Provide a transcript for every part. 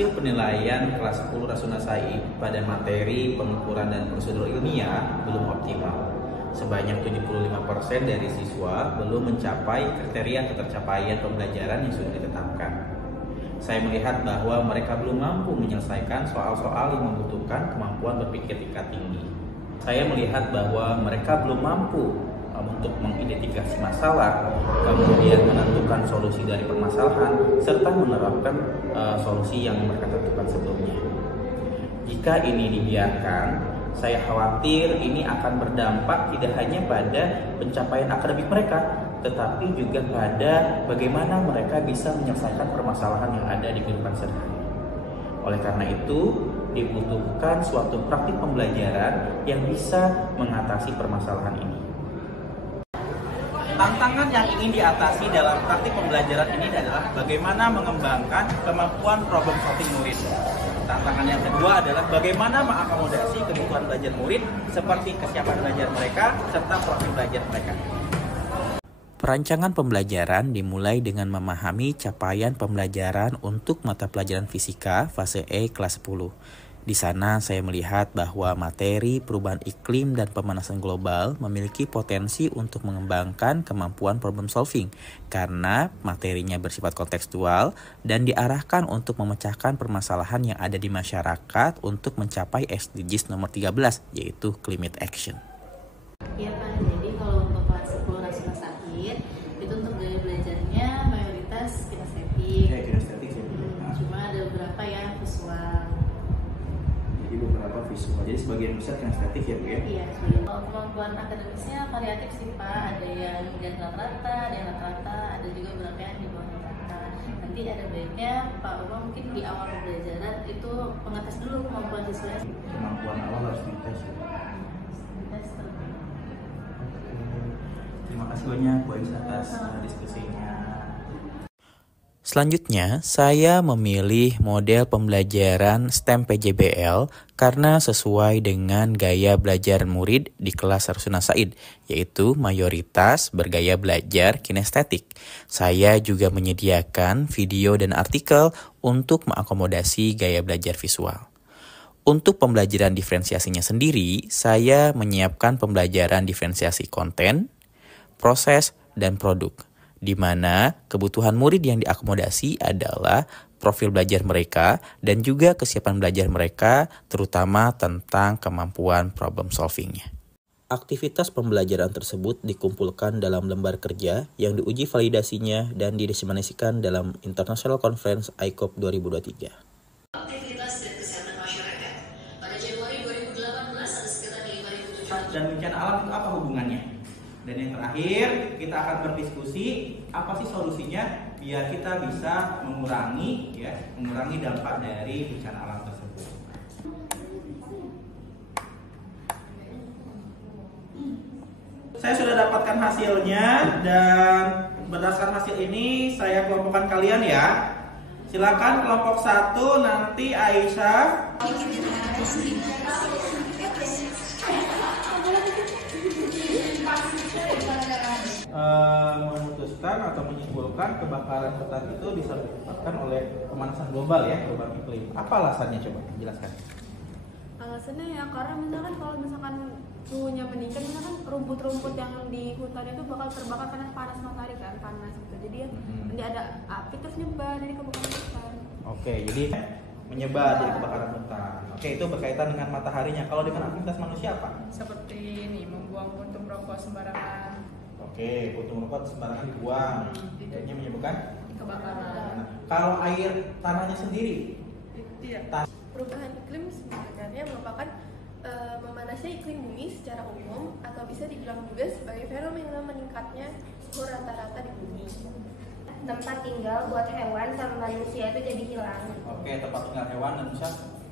Hasil penilaian kelas 10 Rasuna Said pada materi pengukuran dan prosedur ilmiah belum optimal. Sebanyak 75% dari siswa belum mencapai kriteria ketercapaian pembelajaran yang sudah ditetapkan. Saya melihat bahwa mereka belum mampu menyelesaikan soal-soal yang membutuhkan kemampuan berpikir tingkat tinggi. Saya melihat bahwa mereka belum mampu untuk mengidentifikasi masalah, kemudian menentukan solusi dari permasalahan, serta menerapkan solusi yang mereka tentukan sebelumnya. Jika ini dibiarkan, saya khawatir ini akan berdampak tidak hanya pada pencapaian akademik mereka, tetapi juga pada bagaimana mereka bisa menyelesaikan permasalahan yang ada di kehidupan sehari-hari. Oleh karena itu, dibutuhkan suatu praktik pembelajaran yang bisa mengatasi permasalahan ini. Tantangan yang ingin diatasi dalam praktik pembelajaran ini adalah bagaimana mengembangkan kemampuan problem solving murid. Tantangan yang kedua adalah bagaimana mengakomodasi kebutuhan belajar murid seperti kesiapan belajar mereka serta profil belajar mereka. Perancangan pembelajaran dimulai dengan memahami capaian pembelajaran untuk mata pelajaran fisika fase E kelas 10. Di sana saya melihat bahwa materi perubahan iklim dan pemanasan global memiliki potensi untuk mengembangkan kemampuan problem solving karena materinya bersifat kontekstual dan diarahkan untuk memecahkan permasalahan yang ada di masyarakat untuk mencapai SDGs nomor 13 yaitu Climate Action. Iya Pak, jadi kalau untuk kelas 10 Rasuna Said itu untuk gaya belajarnya mayoritas kinestetik. Kinestetik ya. Cuma ada beberapa yang visual. Jadi beberapa visual. Jadi sebagian besar kinestetik ya Bu ya? Iya, sebagian. Kalau kemampuan akademisnya variatif sih Pak. Ada yang di rata-rata, ada yang rata-rata, ada juga beberapa yang di bawah rata-rata. Nanti ada baiknya Pak Uma mungkin di awal pembelajaran itu mengetes dulu kemampuan siswanya. Kemampuan awal harus dites ya. Terima kasih banyak Bu Ais atas diskusinya. Selanjutnya, saya memilih model pembelajaran STEM PJBL karena sesuai dengan gaya belajar murid di kelas Rasuna Said, yaitu mayoritas bergaya belajar kinestetik. Saya juga menyediakan video dan artikel untuk mengakomodasi gaya belajar visual. Untuk pembelajaran diferensiasinya sendiri, saya menyiapkan pembelajaran diferensiasi konten, proses, dan produk, di mana kebutuhan murid yang diakomodasi adalah profil belajar mereka dan juga kesiapan belajar mereka, terutama tentang kemampuan problem solvingnya. Aktivitas pembelajaran tersebut dikumpulkan dalam lembar kerja yang diuji validasinya dan didiseminasikan dalam International Conference ICOP 2023. Aktivitas dan kesehatan masyarakat. Pada Januari 2018 ada sekitar 5.700. Dan bencana alam itu apa hubungannya? Dan yang terakhir, kita akan berdiskusi apa sih solusinya biar kita bisa mengurangi dampak dari bencana alam tersebut. Saya sudah dapatkan hasilnya dan berdasarkan hasil ini saya kelompokkan kalian ya. Silakan kelompok 1 nanti Aisyah. Memutuskan atau menyimpulkan kebakaran hutan itu disebabkan oleh pemanasan global ya, perubahan iklim. Apa alasannya, coba jelaskan. Alasannya ya karena misalkan kalau misalkan suhunya meningkat, misalkan rumput-rumput yang di hutan itu bakal terbakar karena panas matahari kan, panas gitu. Jadi ya nanti ada api terus nyebar jadi kebakaran hutan. Oke, jadi menyebar jadi kebakaran hutan. Oke, itu berkaitan dengan mataharinya. Kalau dengan aktivitas manusia apa? Seperti ini, membuang puntung rokok sembarangan. Oke, puntung rokok sembarangan dibuang. Ini menyebabkan Kebakaran. Nah, kalau air tanahnya sendiri? Tidak. Perubahan iklim sebenarnya merupakan memanasnya iklim bumi secara umum atau bisa dibilang juga sebagai fenomena meningkatnya suhu rata-rata di bumi. Tempat tinggal buat hewan sama manusia itu jadi hilang. Oke, tempat tinggal hewan dan manusia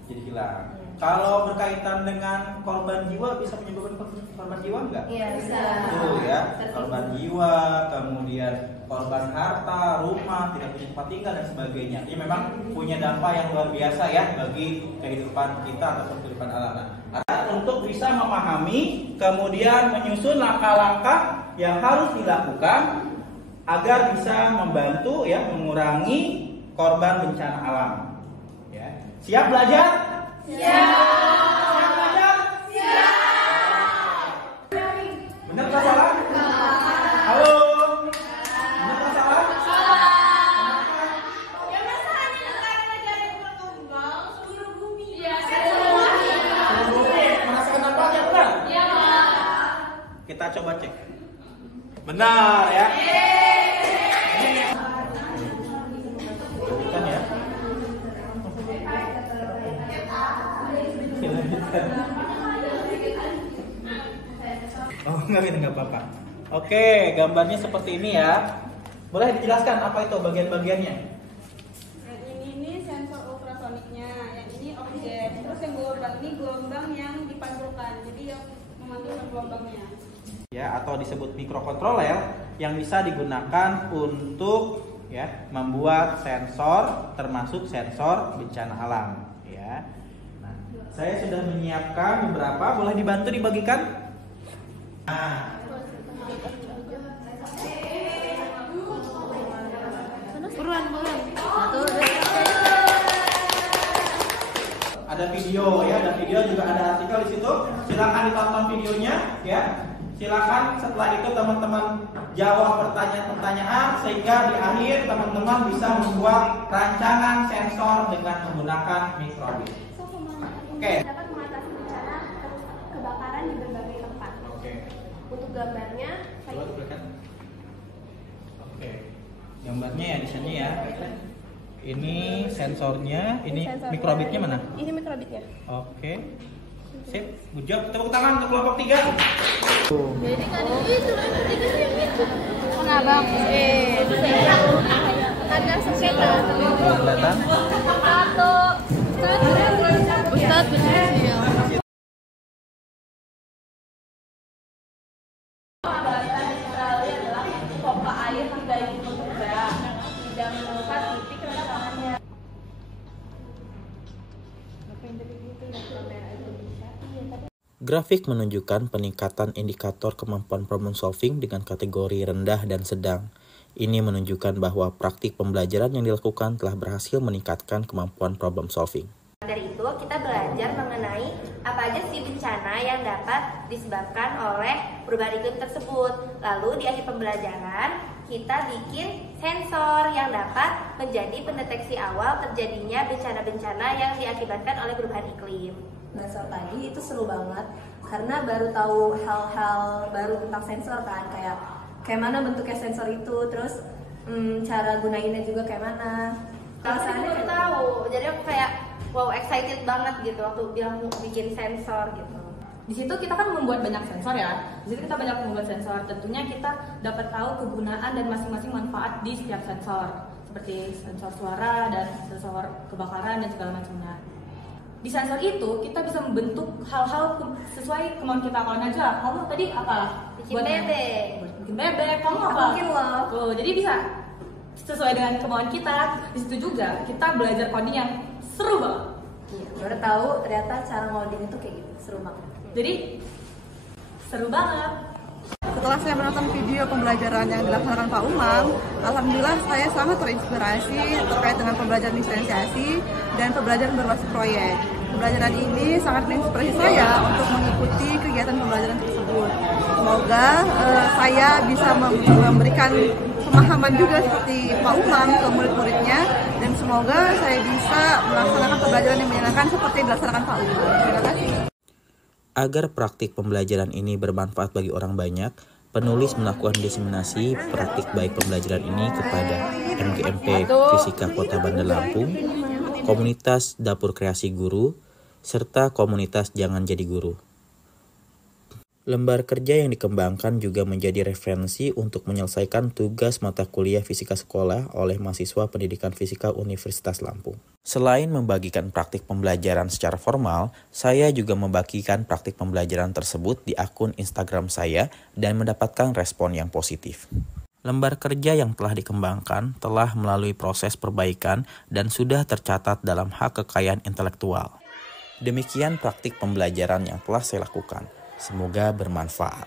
jadi hilang. Kalau berkaitan dengan korban jiwa bisa menyebabkan korban jiwa enggak? Iya, bisa. Betul ya, korban jiwa, kemudian korban harta, rumah, tidak punya tempat tinggal dan sebagainya. Ini memang punya dampak yang luar biasa ya bagi kehidupan kita atau kehidupan alam. Nah, untuk bisa memahami, kemudian menyusun langkah-langkah yang harus dilakukan agar bisa membantu ya mengurangi korban bencana alam. Ya. Siap belajar? Siap belajar? Benar atau salah? Halo? Benar atau salah? Merasakan dampaknya benar? Kita coba cek. Benar ya. Bukan ya. Oh nggak apa-apa. Oke, gambarnya seperti ini ya. Boleh dijelaskan apa itu bagian-bagiannya? Yang ini sensor ultrasoniknya, yang ini objek. Terus yang gelombang ini gelombang yang dipantulkan. Jadi yang memantulkan gelombangnya. Ya, atau disebut mikrokontroler yang bisa digunakan untuk ya membuat sensor, termasuk sensor bencana alam. Ya. Nah, saya sudah menyiapkan beberapa. Boleh dibantu dibagikan? Nah, ada video ya, ada video juga ada artikel di situ. Silakan ditonton videonya ya. Silakan setelah itu teman-teman jawab pertanyaan-pertanyaan sehingga di akhir teman-teman bisa membuat rancangan sensor dengan menggunakan mikrobit. Oke. Dapat mengatasi bencana kebakaran di berbagai tempat. Oke. Untuk gambarnya, Coba tuliskan. Oke. Gambarnya ya di sini ya. Ini sensornya, ini mikrobitnya mana? ini mikrobitnya. Oke. Sip, good job. Tepuk tangan untuk kelompok 3. Jadi kan itu yang itu. Bang? Ada sekitar. Kelihatan? Satu. Ustadz berhasil. Pompa air hingga ibu bergerak tidak menemukan titik rentangannya. Grafik menunjukkan peningkatan indikator kemampuan problem solving dengan kategori rendah dan sedang. Ini menunjukkan bahwa praktik pembelajaran yang dilakukan telah berhasil meningkatkan kemampuan problem solving. Dari itu kita belajar mengenai apa aja sih bencana yang dapat disebabkan oleh perubahan iklim tersebut. Lalu di akhir pembelajaran kita bikin sensor yang dapat menjadi pendeteksi awal terjadinya bencana-bencana yang diakibatkan oleh perubahan iklim. Sensor tadi itu seru banget karena baru tahu hal-hal baru tentang sensor kan, kayak mana bentuknya sensor itu, terus cara gunainnya juga kayak mana. Aku baru tahu, jadi aku kayak wow, excited banget gitu waktu bilang bikin sensor gitu. Di situ kita kan membuat banyak sensor ya. Di situ kita banyak membuat sensor. Tentunya kita dapat tahu kegunaan dan masing-masing manfaat di setiap sensor, seperti sensor suara dan sensor kebakaran dan segala macamnya. Di sensor itu kita bisa membentuk hal-hal sesuai kemauan kita. Kalau Najwa, kamu tadi apa? Bikin bebek. Bikin bebek. Kamu apa? Bikin loh. Tuh, jadi bisa sesuai dengan kemauan kita. Di situ juga kita belajar coding yang seru banget. Iya, baru tahu ternyata cara ngoding itu kayak gitu, seru banget. Jadi seru banget. Setelah saya menonton video pembelajaran yang dilaksanakan Pak Umang, alhamdulillah saya sangat terinspirasi terkait dengan pembelajaran lisensiasi dan pembelajaran berbasis proyek. Pembelajaran ini sangat menginspirasi saya untuk mengikuti kegiatan pembelajaran tersebut. Semoga saya bisa memberikan pemahaman juga seperti Pak Umang ke murid-muridnya, dan semoga saya bisa melaksanakan pembelajaran yang menyenangkan seperti yang dilaksanakan Pak Umang. Terima kasih. Agar praktik pembelajaran ini bermanfaat bagi orang banyak, penulis melakukan diseminasi praktik baik pembelajaran ini kepada MGMP Fisika Kota Bandar Lampung, komunitas Dapur Kreasi Guru, serta komunitas Jangan Jadi Guru. Lembar kerja yang dikembangkan juga menjadi referensi untuk menyelesaikan tugas mata kuliah fisika sekolah oleh mahasiswa pendidikan fisika Universitas Lampung. Selain membagikan praktik pembelajaran secara formal, saya juga membagikan praktik pembelajaran tersebut di akun Instagram saya dan mendapatkan respon yang positif. Lembar kerja yang telah dikembangkan telah melalui proses perbaikan dan sudah tercatat dalam hak kekayaan intelektual. Demikian praktik pembelajaran yang telah saya lakukan. Semoga bermanfaat.